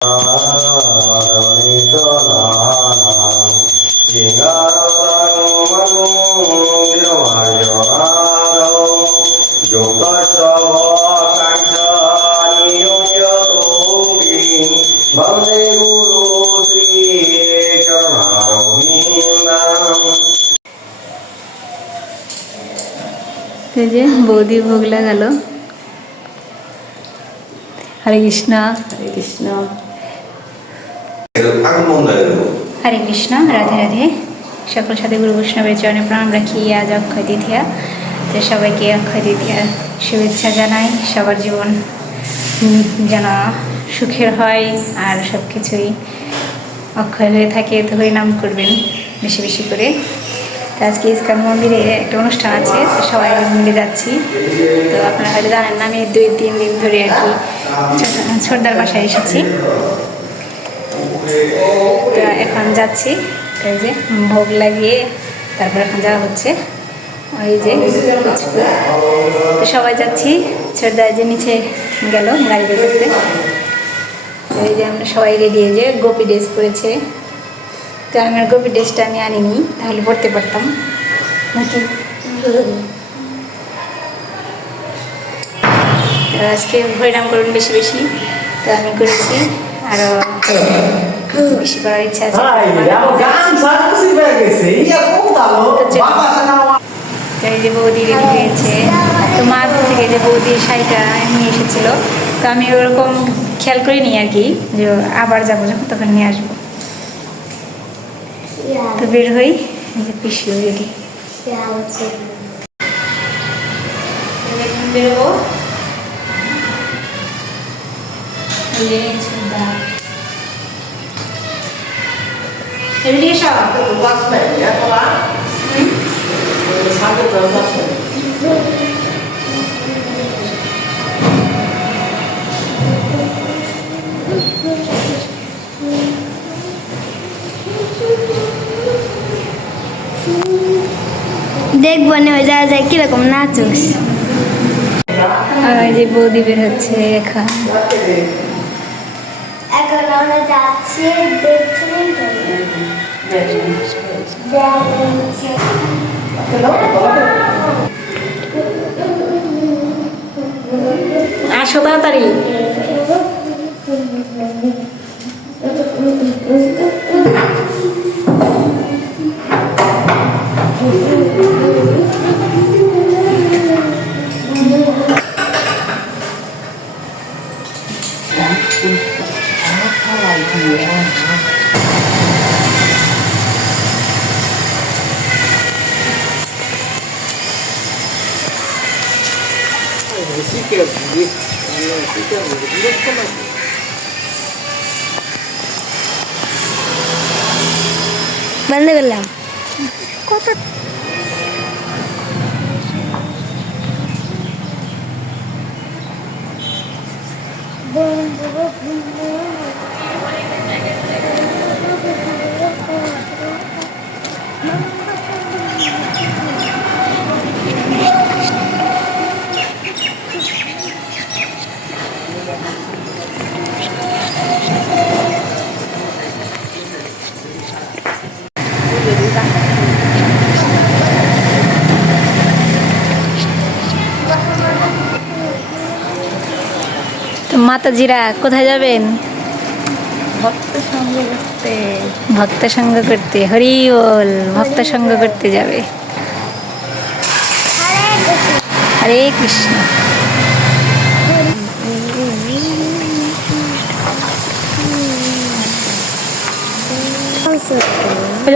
Bande Guru Sri Charanarvinam এই যে বৌদি ভোগ লাগালো। হরে কৃষ্ণ হরে কৃষ্ণ। হরে কৃষ্ণ। রাধে রাধে। সকল সাথে গুরু বৈষ্ণবের চরণে প্রণাম রাখি। আজ অক্ষয় তৃতীয়া, তো সবাইকে অক্ষয় তৃতীয়ার শুভেচ্ছা জানাই। সবার জীবন যেন সুখের হয় আর সব কিছুই অক্ষয় হয়ে থাকে। তো হরিনাম করবেন বেশি বেশি করে। তো আজকে ইস্কন মন্দিরে একটা অনুষ্ঠান আছে, তো সবাই মিলে যাচ্ছি। তো আপনারা হয়তো জানেন না, আমি 2-3 দিন ধরে আর কি ছোটদার বাসায় এসেছি। তো এখন যাচ্ছি, এই যে ভোগ লাগিয়ে তারপর এখন যাওয়া হচ্ছে ওই যে পুচকু। তো সবাই যাচ্ছি। ছোটদা যে নিচে গেল গাড়ি বের করতে। এই যে আমরা সবাই রেডি, যে গোপী ড্রেস পরেছে। তো আমার গোপী ড্রেসটা আমি আনিনি, তাহলে পড়তে পারতাম নাকি। তো আজকে হরিনাম করবেন বেশি বেশি, তো আমি করেছি। আরও বেশি করার ইচ্ছা আছে। এই যে বৌদি রেডি হয়েছে। তো মার থেকে যে বৌদির শাড়িটা নিয়ে এসেছিলো, তো আমি ওরকম খেয়াল করিনি আর কি, যে আবার যাবো যখন তখন নিয়ে আসবো। তো বের হই, যে পিসিও রেডি। বেরোবো। দেখবো হয়ে যায় যায় কিরকম নাচুস। আর এই যে বৌদি বের হচ্ছে এখন। এখন আমরা যাচ্ছি আসো তাড়াতাড়ি। বন্ধ করলাম। কত মাতাজিরা কোথায় যাবেন? ভক্ত সঙ্গ করতে। ভক্ত সঙ্গ করতে। হরি বল। ভক্ত সঙ্গ করতে যাবে। হরে কৃষ্ণ।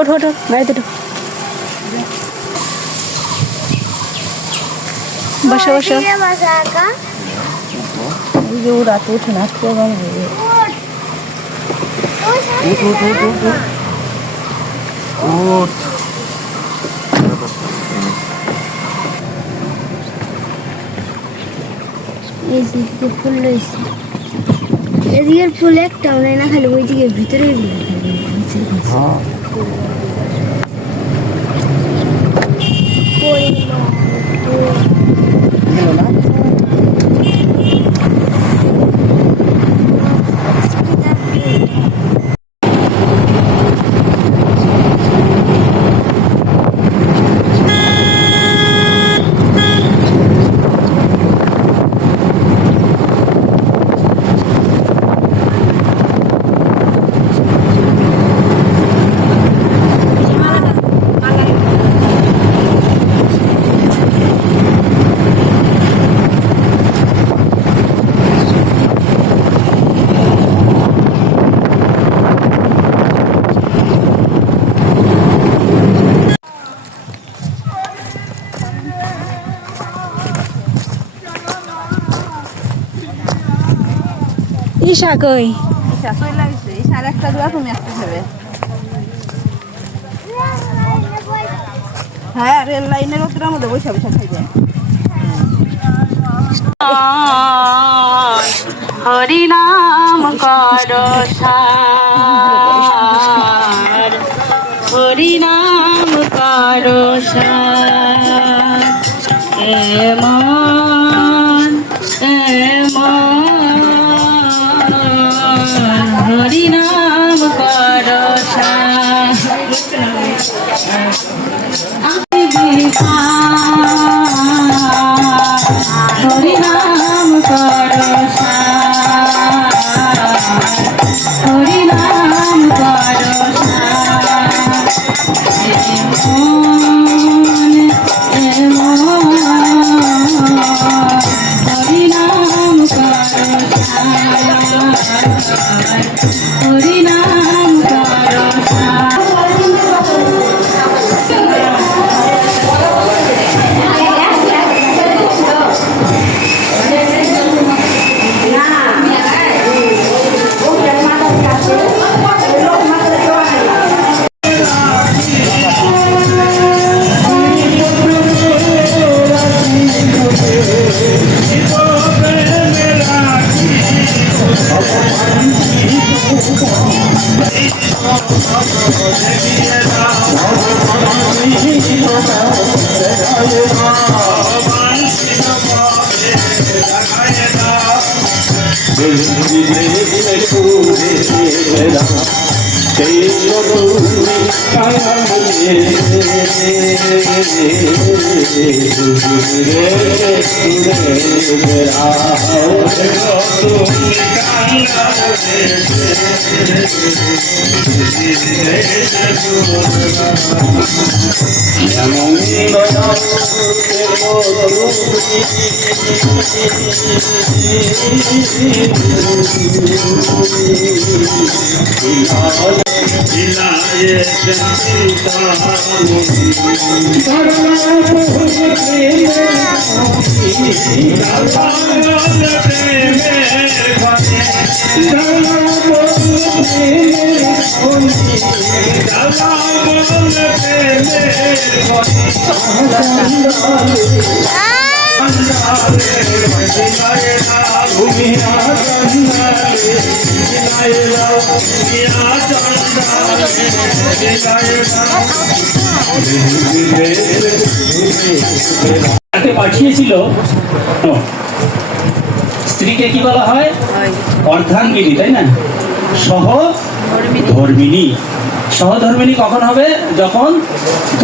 ওঠো ওঠো, গাড়িতে ওঠো। বসো বসো। ওরা তো উঠে নাচতে পারবে। এদিকে ফুল রয়েছে, এদিকের ফুল একটাও নেই না, খালি ওই দিকের ভিতরে ঈশা কই? চলে লাগছে আর একটা দোয়া তুমি একটা খাবে। হ্যাঁ রেল লাইনের ওপরের মধ্যে বসে বসে খাইবে। হরি নাম করো সার, হরি নাম করো সার, এমন এমন হরি নাম করো সার। হরি নাম করো সার, হরি নাম করো সার, এমন হরি নাম করো সার, হরি নাম করো সার। পাঠিয়েছিল স্ত্রীকে কি বলা হয়? অর্ধাঙ্গিনী, তাই না? সহধর্মিনী। সহধর্মিনী কখন হবে? যখন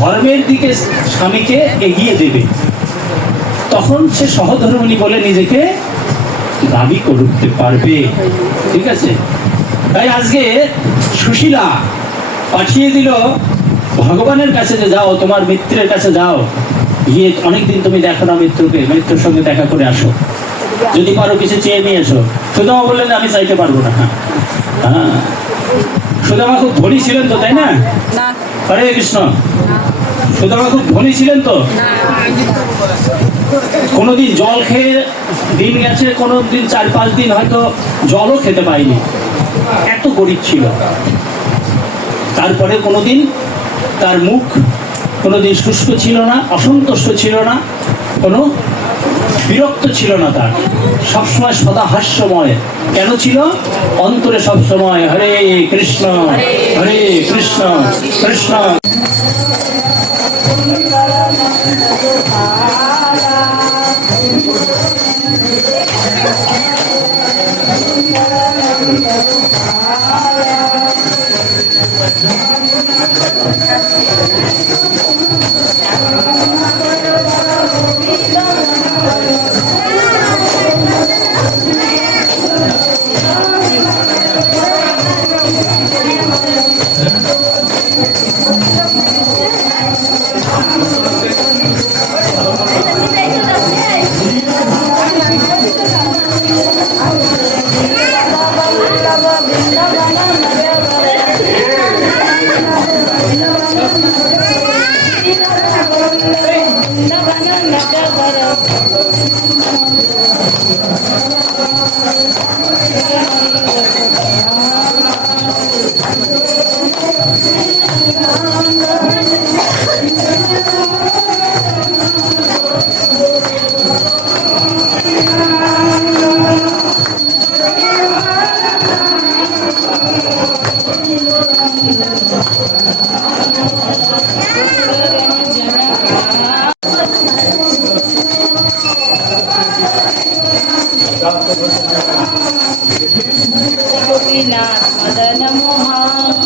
ধর্মের দিকে স্বামীকে এগিয়ে দেবে, তখন সে সহধর্মিনী বলে নিজেকে দাবি করতে পারবে। ঠিক আছে? তাই আজকে সুশীলা পাঠিয়ে দিল ভগবানের কাছে, যে যাও তোমার মিত্রের কাছে যাও, গিয়ে অনেকদিন তুমি দেখো না মিত্রকে, মিত্রের সঙ্গে দেখা করে আসো, যদি পারো কিছু চেয়ে নিয়ে এসো। সুদামা বললেন আমি চাইতে পারবো না। হ্যাঁ, সুদামা খুব ধনী ছিলেন তো, তাই না? হরে কৃষ্ণ। সুদামা খুব ধনী ছিলেন তো? কোনোদিন জল খেয়ে দিন গেছে, কোনোদিন 4-5 দিন হয়তো জলও খেতে পাইনি, এত গরিব ছিল। তারপরে কোনোদিন তার মুখ কোনোদিন শুষ্ক ছিল না, অসন্তুষ্ট ছিল না, কোনো বিরক্ত ছিল না, তার সবসময় সদা হাস্যময়। কেন ছিল? অন্তরে সবসময় হরে কৃষ্ণ হরে কৃষ্ণ কৃষ্ণ। গোপীনাথ মদন মোহন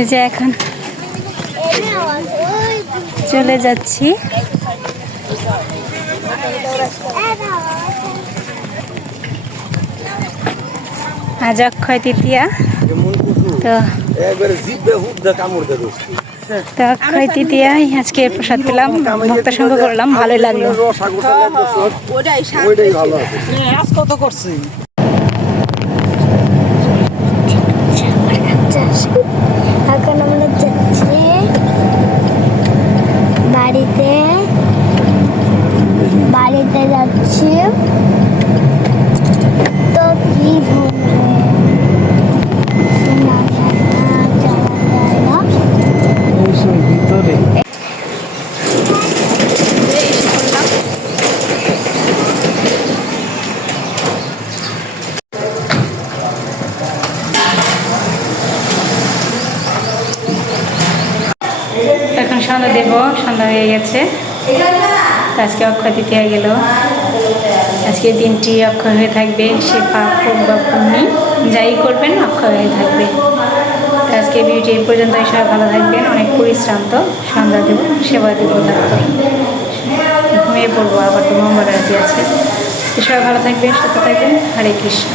এই যে এখন চলে যাচ্ছি। আজ অক্ষয় তৃতীয়া, তো অক্ষয় তৃতীয়ায় আজকে প্রসাদ পেলাম, ভক্ত সঙ্গ করলাম, ভালোই লাগলো। কত করছি এখন আমরা যাচ্ছি বাড়িতে যাচ্ছি। তো কি ভিতরে এখন সন্ধ্যা দেব, সন্ধ্যা হয়ে গেছে। আজকে অক্ষয় তৃতীয়া গেল, আজকে দিনটি অক্ষয় হয়ে থাকবে। সে পাপ হোক বা পুণ্যি, যাই করবেন অক্ষয় হয়ে থাকবে। তো আজকে ভিডিওটি এই পর্যন্ত, সবাই ভালো থাকবেন। অনেক পরিশ্রান্ত, সন্ধ্যা দেব, সেবা দেব, তারপর ঘুমিয়ে পড়বো, আবার তো মঙ্গল আরতি আছে। তো সবাই ভালো থাকবেন, সুস্থ থাকবেন। হরে কৃষ্ণ।